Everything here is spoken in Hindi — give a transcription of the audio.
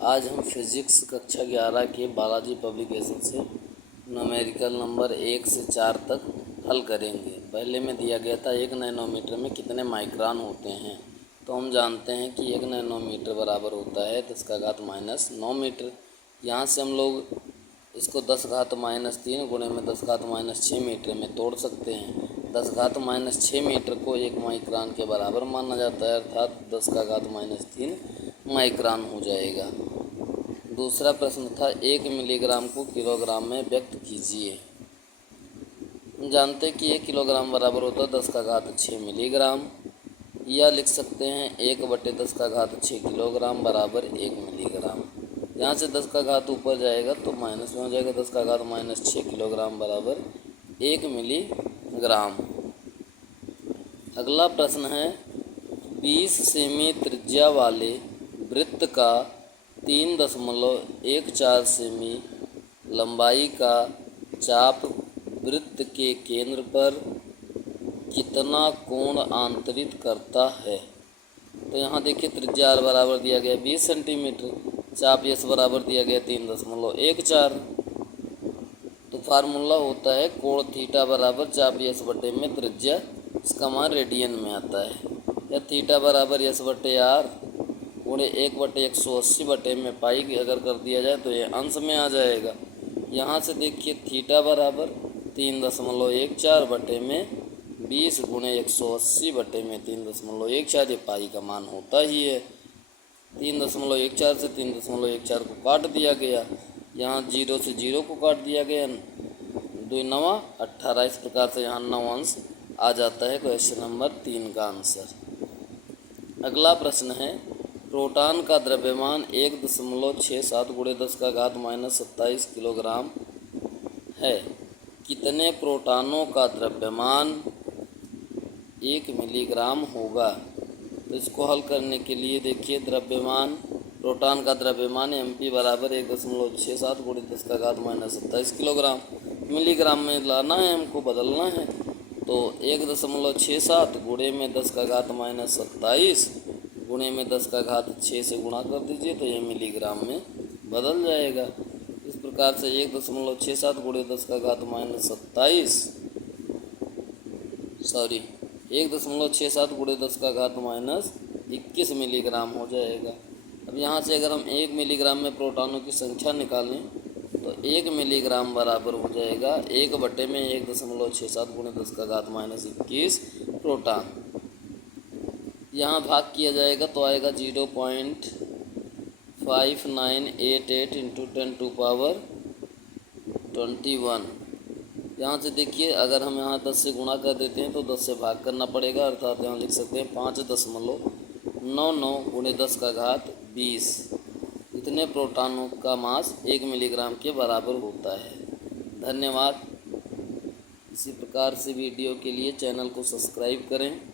आज हम फिजिक्स कक्षा 11 के बालाजी पब्लिकेशन से न्यूमेरिकल नंबर 1 से 4 तक हल करेंगे। पहले में दिया गया था 1 नैनोमीटर में कितने माइक्रोन होते हैं। तो हम जानते हैं कि 1 नैनोमीटर बराबर होता है 10⁻⁻9 मीटर। यहाँ से हम लोग इसको 10⁻−3 गुणे में 10⁻−6 मीटर में तोड़ सकते हैं। 10⁻−6 मीटर को 1 माइक्रोन के बराबर माना जाता है, अर्थात 10⁻−3 माइक्रोन हो जाएगा। दूसरा प्रश्न था 1 मिलीग्राम को किलोग्राम में व्यक्त कीजिए। हम जानते हैं कि 1 किलोग्राम बराबर होता है 10⁻6 मिलीग्राम, या लिख सकते हैं 1/10⁻6 किलोग्राम बराबर 1 मिलीग्राम। यहाँ से 10 का घात ऊपर जाएगा तो माइनस में हो जाएगा, 10⁻6 किलोग्राम बराबर 1 मिलीग्राम। अगला प्रश्न है 20 सेमी त्रिज्या वाले वृत्त का 3.14 सेमी लंबाई का चाप वृत्त के केंद्र पर कितना कोण आंतरित करता है। तो यहाँ देखिए त्रिज्या r बराबर दिया गया 20 सेंटीमीटर, चाप s बराबर दिया गया 3.14। तो फार्मूला होता है कोण थीटा बराबर चाप s बटे में त्रिज्या, इसका मान रेडियन में आता है। या थीटा बराबर s बटे r गुणे 1/180 बटे में पाई अगर कर दिया जाए तो ये अंश में आ जाएगा। यहाँ से देखिए थीटा बराबर 3.14 बटे में 20 गुणे 180 बटे में 3.14, ये पाई का मान होता ही है। 3.14 से 3.14 को काट दिया गया, यहाँ 0 से 0 को काट दिया गया, 2 9 18। इस प्रकार से यहाँ 9 अंश आ जाता है क्वेश्चन नंबर 3 का आंसर। अगला प्रश्न है प्रोटॉन का द्रव्यमान 1.67 गुणे 10⁻−27 किलोग्राम है। कितने प्रोटॉनों का द्रव्यमान 1 मिलीग्राम होगा। तो इसको हल करने के लिए देखिए द्रव्यमान, प्रोटॉन का द्रव्यमान mp बराबर 1.67 गुणे 10⁻−27 किलोग्राम, मिलीग्राम में लाना है, हमको बदलना है। तो 1.67 गुणे में 10⁻−27 गुणे में 10�6 से गुणा कर दीजिए तो ये मिलीग्राम में बदल जाएगा। इस प्रकार से 1.67 गुणे 10⁻−27 1.67 गुणे 10⁻21 मिलीग्राम हो जाएगा। अब यहाँ से अगर हम 1 मिलीग्राम में प्रोटॉनों की संख्या निकालें तो 1 मिलीग्राम बराबर हो जाएगा 1 बटे में 1.67 गुणे 10⁻21 प्रोटॉन। यहाँ भाग किया जाएगा तो आएगा 0.5988 इंटू 10⁻21। यहाँ से देखिए अगर हम यहाँ 10 से गुणा कर देते हैं तो 10 से भाग करना पड़ेगा, अर्थात यहाँ लिख सकते हैं 5.99 गुणे 10⁻20। इतने प्रोटॉनों का मास 1 मिलीग्राम के बराबर होता है। धन्यवाद। इसी प्रकार से वीडियो के लिए चैनल को सब्सक्राइब करें।